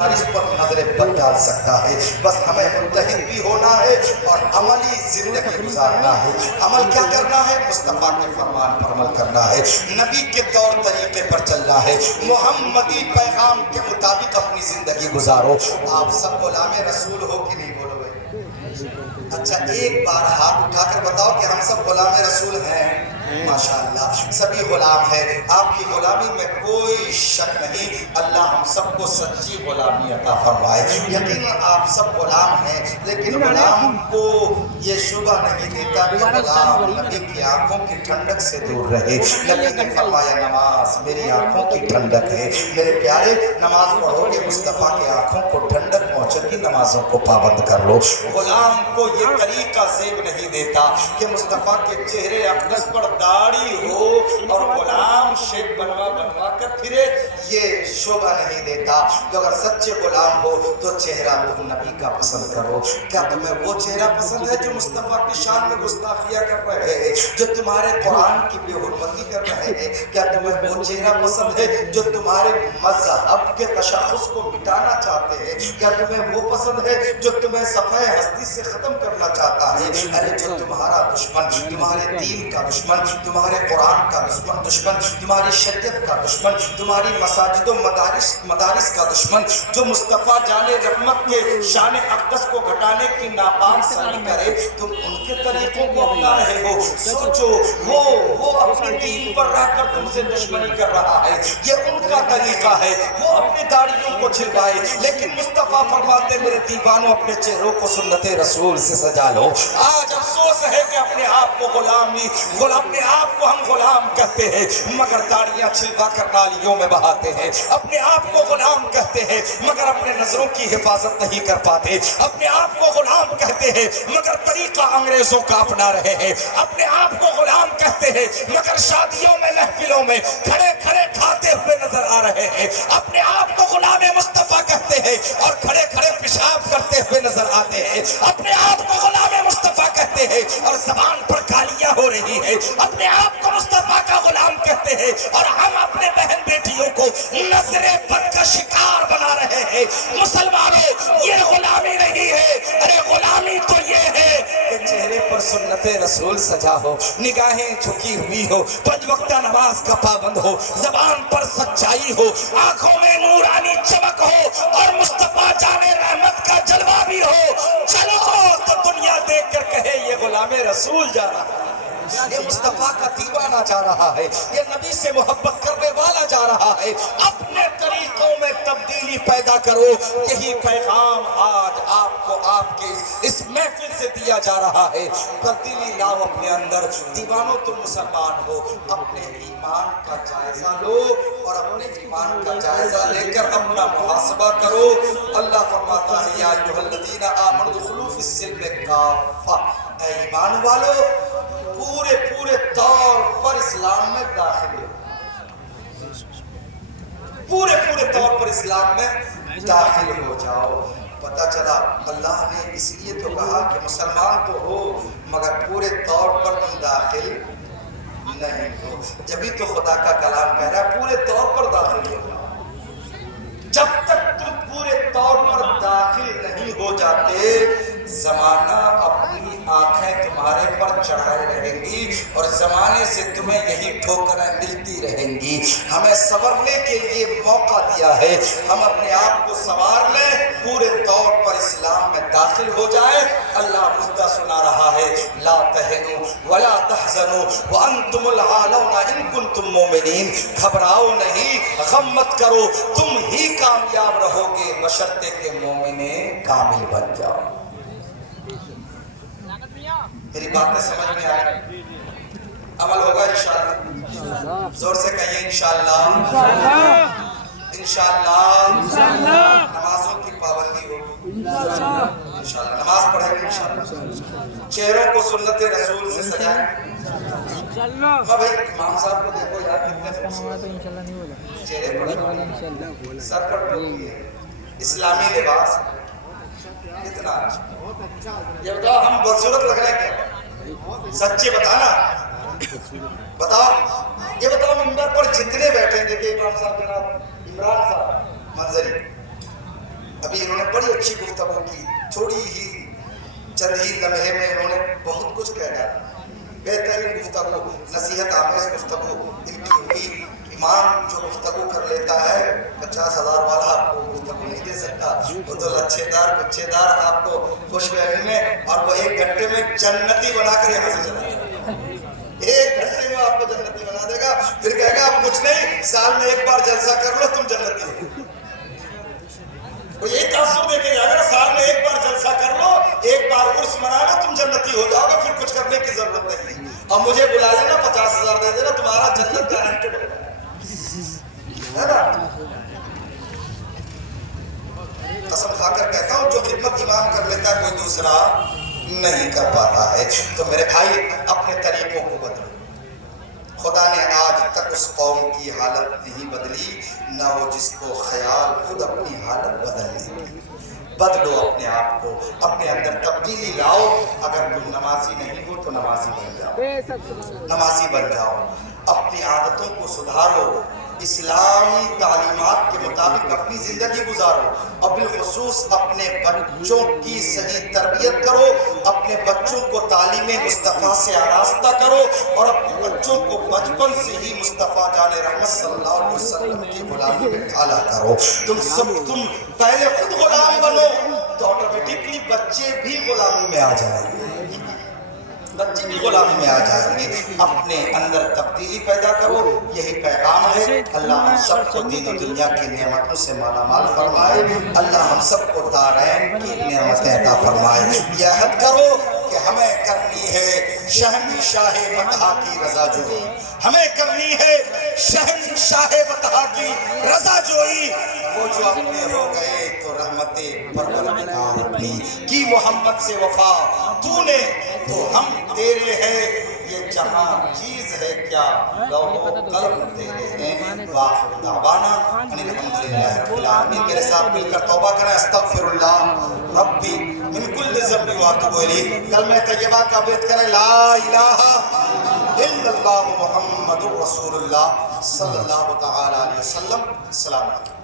اس پر نظر بد ڈال سکتا ہے. بس ہمیں متحد بھی ہونا ہے اور عملی زندگی گزارنا ہے. عمل کیا کرنا ہے؟ مصطفیٰ کے فرمان پر عمل کرنا ہے, نبی کے طور طریقے پر چلنا ہے, محمدی پیغام کے مطابق اپنی زندگی گزارو. آپ سب غلام رسول ہو کہ نہیں؟ بولو بھائی. اچھا ایک بار ہاتھ اٹھا کر بتاؤ کہ ہم سب غلام رسول ہیں. ماشاءاللہ سبھی غلام ہیں. آپ کی غلامی میں کوئی شک نہیں. اللہ ہم سب کو سچی غلامی عطا فرمائے. یقیناً آپ سب غلام ہیں, لیکن غلام کو یہ شبہ نہیں دیتا کہ غلام نبی کی آنکھوں کی ٹھنڈک سے دور رہے. نبی نے فرمایا نماز میری آنکھوں کی ٹھنڈک ہے. میرے پیارے نماز پڑھو کہ مصطفیٰ کی آنکھوں کو ٹھنڈک پہنچے گی, نمازوں کو پابند کر لو. غلام کو یہ طریقہ زیب نہیں دیتا کہ مصطفیٰ کے چہرے اقدس پر داڑھی ہو اور غلام شیخ بنوا کر پھرے, یہ شعبہ نہیں دیتا. جو اگر سچے غلام ہو تو چہرہ تم نبی کا پسند کرو. کیا تمہیں وہ چہرہ پسند ہے جو مصطفیٰ کی شان میں گستاخیاں کر رہے ہیں, جو تمہارے قرآن کی بے حرمتی کر رہے ہیں؟ کیا تمہیں وہ چہرہ پسند ہے جو تمہارے مذہب کے تشخص کو مٹانا چاہتے ہیں؟ کیا تمہیں وہ پسند ہے جو تمہیں صفحہ ہستی سے ختم کرنا چاہتا ہے؟ ارے جو تمہارا دشمن, تمہارے دین کا دشمن, تمہارے قرآن کا دشمن, تمہاری شریعت کا دشمن, تمہاری مساجد و مدارس کا دشمن, جو مصطفیٰ جان رحمت کے شان اقدس کو گھٹانے کی ناپاک سعی کرے, تم ان کے طریقوں کو اپنا رہے ہو. سوچو وہ اپنے دین پر رہ کر تم سے دشمنی کر رہا ہے, یہ ان کا طریقہ ہے. وہ اپنی داڑھیوں کو چھلوائے, لیکن مصطفیٰ فرماتے میرے دیوانوں اپنے چہروں کو سنت رسول سے سجا لو. آج افسوس ہے کہ اپنے آپ کو اپنے آپ کو ہم غلام کہتے ہیں, مگر داڑیاں چھلوا کر نالیوں میں بہاتے ہیں. اپنے آپ کو غلام کہتے ہیں مگر اپنے نظروں کی حفاظت نہیں کر پاتے. اپنے آپ کو غلام کہتے ہیں مگر طریقہ انگریزوں کا اپنا رہے ہیں. اپنے آپ کو غلام کہتے ہیں مگر شادیوں میں محفلوں میں کھڑے کھڑے کھاتے ہوئے نظر آ رہے ہیں. اپنے آپ کو غلام مصطفیٰ کہتے ہیں اور کھڑے کھڑے پیشاب کرتے ہوئے نظر آتے ہیں. اپنے آپ کو غلام مصطفیٰ کہتے ہیں اور زبان پر گالیاں ہو رہی ہیں. اپنے آپ کو مصطفیٰ کا غلام کہتے ہیں اور ہم اپنے بہن بیٹیوں کو نظر بد کا شکار بنا رہے ہیں. مسلمانوں یہ غلامی نہیں ہے. ارے غلامی تو یہ ہے کہ چہرے پر سنت رسول سجا ہو, نگاہیں جھکی ہوئی ہو, پنج وقتہ نماز کا پابند ہو, زبان پر سچائی ہو, آنکھوں میں نورانی چمک ہو اور مصطفیٰ جان رحمت کا جلوہ بھی ہو. چلو تو دنیا دیکھ کر کہے یہ غلام رسول جا رہا ہے, یہ مصطفیٰ کا دیوانہ جا رہا ہے, یہ نبی سے محبت کرنے والا جا رہا ہے. اپنے طریقوں میں تبدیلی پیدا کرو. یہی پیغام آج آپ کو آپ کے اس محفل سے دیا جا رہا ہے. تبدیلی لاؤ اپنے اندر. دیوانوں تم مسلمان ہو, اپنے ایمان کا جائزہ لو اور اپنے ایمان کا جائزہ لے کر اپنا محاسبہ کرو. اللہ فرماتا ہے یا ایھا الذین آمنوا ادخلوا فی السلم کافہ, اے ایمان والو پورے طور پر اسلام میں داخل ہو. پورے طور پر اسلام میں داخل ہو جاؤ. پتہ چلا اللہ نے اس لیے تو کہا کہ مسلمان تو ہو مگر پورے طور پر تم داخل نہیں ہو. جبھی تو خدا کا کلام کہہ رہا ہے پورے طور پر داخل ہو جاؤ. جب تک تم پورے طور پر داخل نہیں ہو جاتے, زمانہ اپنی آنکھیں تمہارے پر چڑھائے رہیں گی اور زمانے سے تمہیں یہی ٹھوکریں ملتی رہیں گی. ہمیں سنورنے کے لیے موقع دیا ہے, ہم اپنے آپ کو سنوار لیں, پورے طور پر اسلام میں داخل ہو جائے. اللہ مجدہ سنا رہا ہے لا تہنوا ولا تحزنوا وانتم الاعلون ان کنتم مؤمنین. گھبراؤ نہیں, غم مت کرو, تم ہی کامیاب رہو گے بشرطے کہ مومن کامل بن جاؤ. میری باتیں سمجھ میں آئی؟ عمل ہوگا انشاءاللہ. زور سے کہیے انشاءاللہ. انشاءاللہ. نمازوں کی پابندی ہوگی انشاءاللہ. نماز پڑھیں گے انشاءاللہ. چہروں کو سنت رسول سے سجائیں. ہاں بھائی امام صاحب کو دیکھو یار کتنے خوبصورت چہرے پر, سر پر ٹوپی ہے, اسلامی لباس, کتنا اچھا. یہ بتاؤ ہم بدصورت لگ رہے ہیں کیا؟ سچے بتانا. بتاؤ یہ بتاؤ ممبر پر جتنے بیٹھے ہیں, دیکھیں امام صاحب جناب عمران صاحب منظری, ابھی انہوں نے بڑی اچھی گفتگو کی، تھوڑی ہی چند ہی لمحے میں انہوں نے بہت کچھ کہہ ڈالا، بہترین گفتگو، نصیحت آمیز گفتگو ان کی ہوئی۔ امام جو گفتگو کر لیتا ہے 50,000 والا آپ کو گفتگو نہیں دے سکتا، وہ تو لچھے دار آپ کو خوش رہنے میں، اور وہ 1 گھنٹے میں جنتی بنا کر یہاں سے چلا جائے گا، 1 گھنٹے میں آپ کو جنتی بنا دے گا، پھر کہے گا اب کچھ نہیں، سال میں 1 بار جلسہ کر لو تم جنتی ہو۔ وہ یہی تاثر دے کے جائے گا، سال میں 1 بار جلسہ کر لو، 1 بار عرس منا لو، تم جنتی ہو جاؤ گے، پھر کچھ کرنے کی ضرورت نہیں، اب مجھے بلا لینا 50,000 دے دینا، تمہارا جنت گارنٹیڈ ہو ہے نا۔ قسم کھا کر کہتا ہوں جو خدمت امام کر لیتا ہے کوئی دوسرا نہیں کر پاتا ہے۔ تو میرے بھائی اپنے طریقوں کو بدلو، خدا نے آج تک اس قوم کی حالت نہیں بدلی، نہ وہ جس کو خیال خود اپنی حالت بدلنے کی۔ بدلو اپنے آپ کو، اپنے اندر تبدیلی لاؤ، اگر تم نمازی نہیں ہو تو نمازی بن جاؤ، نمازی بن جاؤ، اپنی عادتوں کو سدھارو، اسلامی تعلیمات کے مطابق اپنی زندگی گزارو، اور بالخصوص اپنے بچوں کی صحیح تربیت کرو، اپنے بچوں کو تعلیم مصطفیٰ سے آراستہ کرو، اور اپنے بچوں کو بچپن سے ہی مصطفیٰ جان رحمت صلی اللہ علیہ وسلم کی غلامی میں ڈھالا کرو۔ تم پہلے خود غلام بنو تو آٹومیٹکلی بچے بھی غلامی میں آ جائیں گے، بچے بھی غلامی میں آ جائیں گے۔ اپنے اندر تبدیلی پیدا کرو، یہی پیغام ہے۔ اللہ ہم سب کو دین و دنیا کی نعمتوں سے مالا مال فرمائے، اللہ ہم سب کو دارین کی نعمتیں عطا فرمائے۔ یہ عہد کرو کہ ہمیں کرنی ہے شہنشاہ مطہع کی رضا جوئی، ہمیں کرنی ہے شہنشاہ مطہع کی رضا جوئی، وہ جو اپنے ہو گئے تو رحمت پروردگار اپنی کی محمد سے وفا تو نے تو ہم تیرے ہیں، یہ جہاں چیز ہے کیا لوح و قلم تیرے ہیں۔ وآخر دعوانا ان الحمدللہ رب العالمین۔ میرے ساتھ مل کر توبہ کریں، استغفر اللہ ربی من کل ذنب واتوب الیہ۔ کلمہ طیبہ کا بیت کریں، لا الہ الا اللہ محمد رسول اللہ صلی اللہ تعالی علیہ وسلم۔ السلام علیکم۔